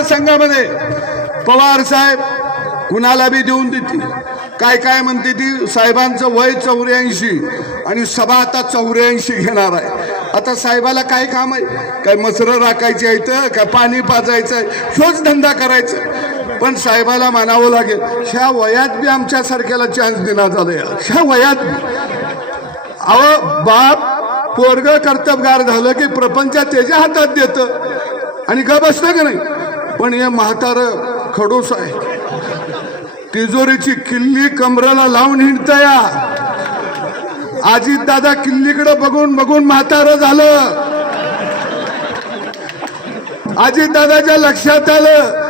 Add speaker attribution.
Speaker 1: मतदारसंघामध्ये पवार साहेब कुणाला बी देऊन देती काय काय म्हणते ती? साहेबांचं वय चौऱ्याऐंशी आणि सभा आता चौऱ्याऐंशी घेणार आहे. आता साहेबाला काय काम आहे? काय मसरं राखायची आहेत काय पाणी पाजायचं आहे? शोच धंदा करायचा पण साहेबाला मानावं लागेल ह्या वयात बी आमच्यासारख्याला चान्स देण्यात झालं ह्या वयात अहो बाप पोरग कर्तबगार झालं की प्रपंच त्याच्या हातात देतं. आणि का बसतं का नाही? पण हे म्हातार खडूस आहे. तिजोरीची किल्ली कमराला लावून हिंडतया आजी दादा किल्लीकडे बघून बघून म्हातार झालं. अजित दादाच्या लक्षात आलं.